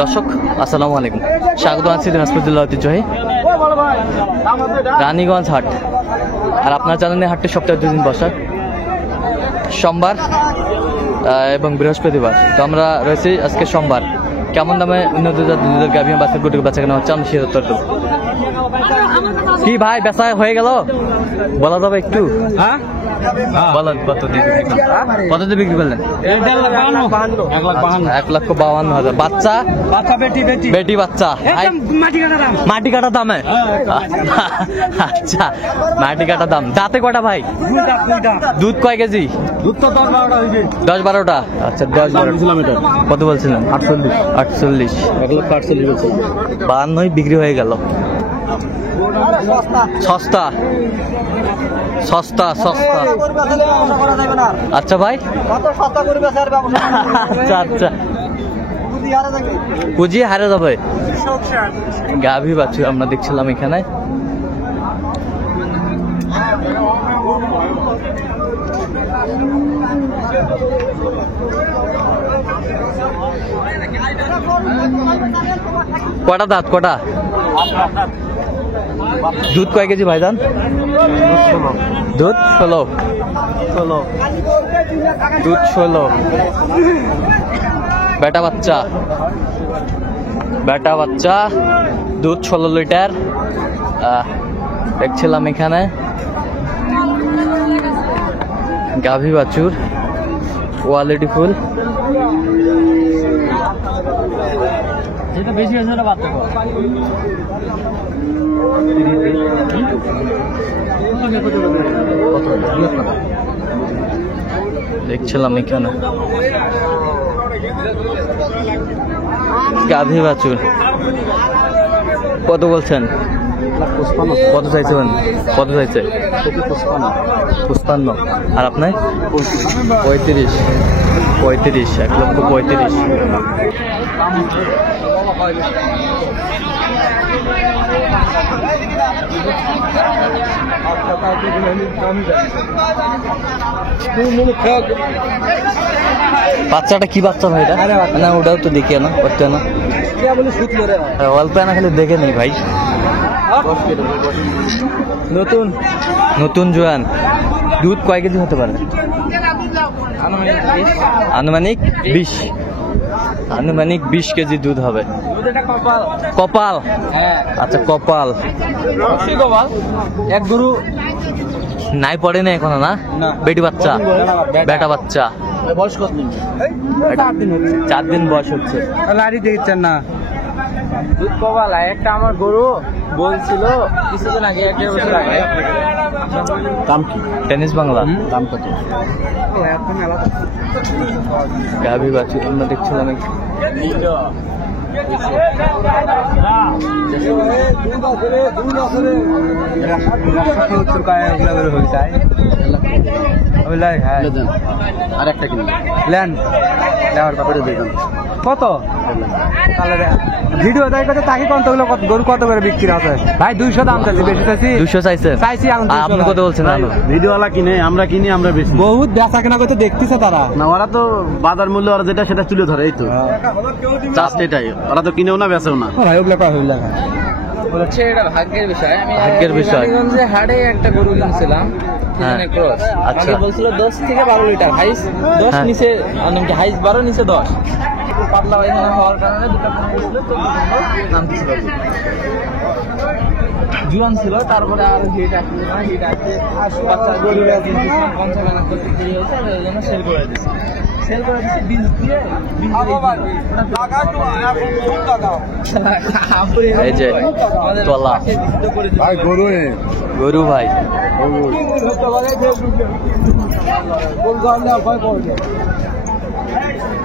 দর্শক আসসালামু আলাইকুম, স্বাগত আছি দিনাজপুর জেলা ঐতিহ্যবাহী রানীগঞ্জ হাট। আর আপনারা জানেন এই হাটটি সপ্তাহে 2 দিন বসে, সোমবার এবং বৃহস্পতিবার। তো আমরা রয়েছি আজকে সোমবার। কেমন দামে উন্নত দুধের গাভী বাচ্চার গুটিকে বেচা কেনা হচ্ছে আমি সে উত্তর দেবো। কি ভাই বেচা হয়ে গেল বলা যাবে একটু? হ্যাঁ বলেন কত দিয়ে বিক্রি করলেন? 1,52,000। বাচ্চা বেটি বাচ্চা মাটি কাটা দামে? আচ্ছা মাটি কাটা দাম। দাঁতে কটা ভাই? দুধ কয় কেজি? দুধ তো 10-12টা। আচ্ছা 10-12। কত বলছিলেন? 48। 1,48,000 52 বিক্রি হয়ে গেল। সস্তা সস্তা সস্তা। আচ্ছা ভাই আচ্ছা আচ্ছা পুঁজি হারে যাবে। গাভী বাছুর আমরা দেখছিলাম এখানে। কটা দাঁত কটা? দুধ কয় কেজি ভাইজান? দুধ 16। দুধ 16। বেটা বাচ্চা দুধ 16 লিটার দেখছিলাম এখানে। গাভী বাছুর কোয়ালিটি ফুল। যেটা বেশি হয়েছে ওটা বাচ্চা দেখছিলাম এখানে গাভী বাছুর। কত বলছেন? কত চাইছেন? কত চাইছে? 55। আর আপনার? 35। 1,35,000। বাচ্চাটা কি বাচ্চা ভাই? না ওটাও তো দেখি না, করতে না অল্প না, খালি দেখে নেই ভাই। নতুন জোয়ান। দুধ কয় কেজি হতে পারে? আনুমানিক 20 কেজি দুধ হবে। কপাল? আচ্ছা কপাল। এক গরু নাই পড়ে না এখনো? না বেটি বাচ্চা বেটা বাচ্চা। বয়স কত? 4 দিন বয়স হচ্ছে। লাড়ি দেখছেন না? দুধ কপাল। একটা আমার গরু বলছিল কিছুদিন আগে, 1 বছর আগে। দাম কি? টেনিস বাংলা। দাম কত? গাভী বাছুর আমরা দেখছিলাম। আর একটা কিনলেন কত? ভিডিও তাই কথা তাকে কতগুলো গরু কত করে বিক্রি আছে ভাই? 200 দাম চাইছি, বেশি চাইছি। 200 চাইছি। আপনি কত বলছেন? ভিডিওওয়ালা কিনে আমরা কিনি, আমরা বেশি। বহুত বেচা কেনা করতে দেখতেছে তারা। না ওরা তো বাজার মূল্য ওরা যেটা সেটা তুলে ধরে। এই তো জাস্ট এটাই। ওরা তো কিনেও না বেচেও না। ভাগ্যের বিষয়। আমি হাটে একটা গরু কিনছিলাম, আচ্ছা বলছিল 10 থেকে 12 লিটার হাইস 10 নিচে, হাইস 12 নিচে 10। পাতলা পায়খানা হওয়ার কারণে দুটো নাম ছিল জুয়ান ছিল। তারপরে আর হিট আসছে বাচ্চা গরু পঞ্চমেনা করতে দেরি হয়েছে, ওই জন্য সেল করে দিচ্ছে। বীজ দিয়ে গরু ভাই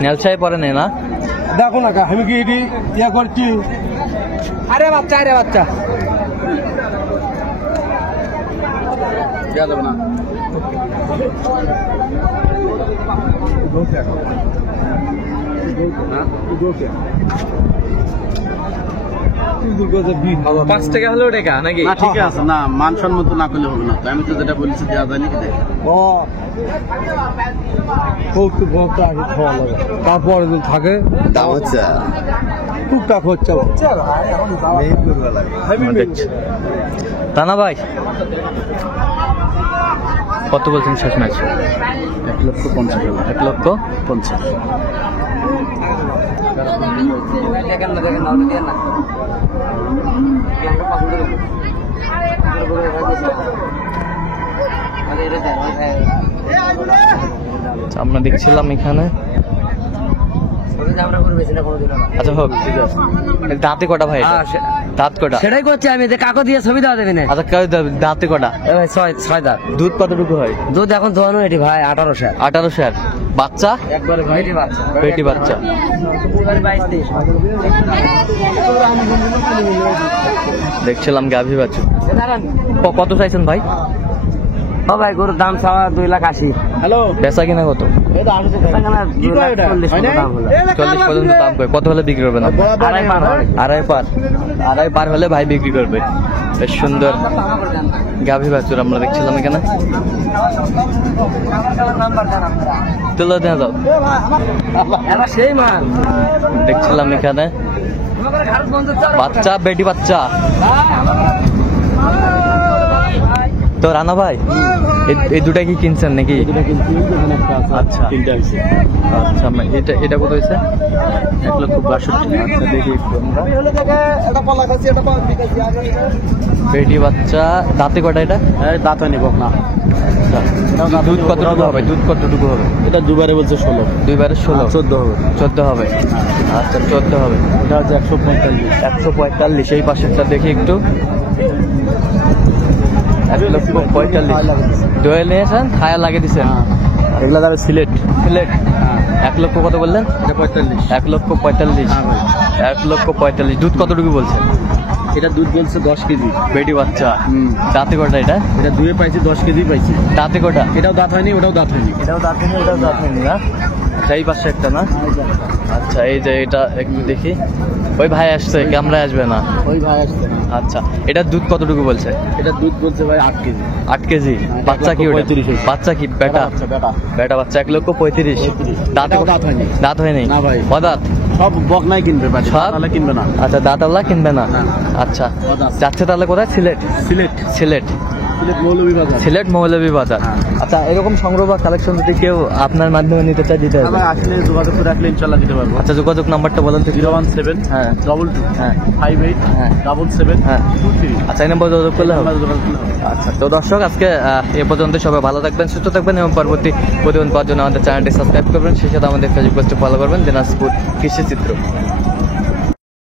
নেলছাই পরে নেই না? দেখো না আমি কি এটি ইয়ে করছি। আরে বাচ্চা যাবে না। 5 টাকা হলেও টাকা নাকি? না ঠিক আছে, না মানসম্মত না করলে হবে না তো। আমি তো যেটা বলেছি দেওয়া যায় নাকি দেখ। তারপরে যদি থাকে দাম হচ্ছে টুকটাক হচ্ছে দেখছি। রানা ভাই কত বলছেন শেষ ম্যাচ? 1,50,000 1,50,000। আমরা দেখছিলাম এখানে। আচ্ছা হোক, ঠিক আছে। দাঁতে কটা ভাই এটা? দাঁত কটা? সেটাই করছি আমি, যে কাকো দিয়ে ছবি দেওয়া দেবে না। আচ্ছা দাঁতে কটা? ছয় দাঁত। দুধ কতটুকু হয়? দুধ এখন দোয়ানো এটি ভাই 1800। 1800। বাচ্চা? একবারে বেটি বাচ্চা। বেটি বাচ্চা। এবারে 22-23। দেখছিলাম গাভী বাচ্চা। কত চাইছেন ভাই? ও ভাই গরুর দাম চাওয়া 2,80,000। হ্যালো বেচা কিনা কত? 40 পর্যন্ত দাম করে। কত হলে বিক্রি করবেন আপনি? আড়াই পার হলে ভাই বিক্রি করবে। বেশ সুন্দর গাভী বাছুর আমরা দেখছিলাম এখানে। তুলে দেওয়া যাও। সেই মাল দেখছিলাম এখানে বাচ্চা, বেটি বাচ্চা। তো রানা ভাই এই দুটা কি কিনছেন নাকি? আচ্ছা আচ্ছা, এটা কত হয়েছে? 1,62,000। আচ্ছা দেখি একটু আমরা। বেটি বাচ্চা। দাঁতে কটা এটা? দাঁত হয়নি বক না। আচ্ছা, দুধ কতটুকু হবে? দুধ কতটুকু হবে? এটা দুবারে বলছে 16। দুইবারে 16। 14 হবে। 14 হবে। আচ্ছা 14 হবে। এটা হচ্ছে 145। 145। এই পাশেরটা দেখি একটু। 1,45,000। দোয়েল নিয়েছেন, খায়া লাগিয়ে দিচ্ছেন। এগুলা যাবে সিলেট। সিলেট। 1 লক্ষ কত বললেন? এটা 45। 1,45,000। হ্যাঁ ভাই। 1,45,000। দুধ কতটুকু বলছেন? এটা দুধ বলছে 10 কেজি। বেটি বাচ্চা। দাঁতে কটা এটা? এটা দুয়ে পাইছি, 10 কেজি পাইছি। দাঁতে কটা? এটাও দাঁত হয়নি, ওটাও দাঁত হয়নি। এটাও দাঁত হয়নি, ওটাও দাঁত হয়নি না? আচ্ছা এই পাশে একটা না? আচ্ছা এই যে এটা একটু দেখি। ওই ভাই আসছে, ক্যামেরায় আসবে না। ওই ভাই আসছে না। আচ্ছা এটা দুধ কতটুকু বলছে? এটা দুধ বলছে ভাই 8 কেজি। 8 কেজি। বাচ্চা কি ওটা? 1,35,000 বাচ্চা কি বেটা? আচ্ছা বেটা। বেটা বাচ্চা 1,35,000। দাঁতে এটাও দাঁত হয়নি। দাঁত হয়নি? না ভাই। অদাঁত? সব বক নাই কিনবে বাড়ি, সব? তাহলে কিনবে না। আচ্ছা দাঁতওয়ালা কিনবে না? না। আচ্ছা অদাঁত। যাচ্ছে তাহলে কোথায়? সিলেট। সিলেট। সিলেট। সিলেট মৌলভীবাজার। সিলেট মৌলভীবাজার। আচ্ছা এরকম সংগ্রহ বা কালেকশন যদি কেউ আপনার মাধ্যমে নিতে চায় দিতে হবে? আমার আসলে যোগাযোগ করে আসলে ইনশাল্লাহ দিতে পারবো। আচ্ছা যোগাযোগ নাম্বারটা বলেন তো। 017 হ্যাঁ 22 হ্যাঁ 58 হ্যাঁ 77 হ্যাঁ। 23। আচ্ছা এই নম্বর যোগাযোগ করলে হবে? আমার যোগাযোগ করলে হবে। আচ্ছা তো দর্শক আজকে এ পর্যন্ত সবাই ভালো থাকবেন, সুস্থ থাকবেন এবং পরবর্তী প্রতিদিন পাওয়ার জন্য আমাদের চ্যানেলটি সাবস্ক্রাইব করবেন। সেই সাথে আমাদের ফেসবুক পেজটি ফলো করবেন, দিনাজপুর কৃষি চিত্র।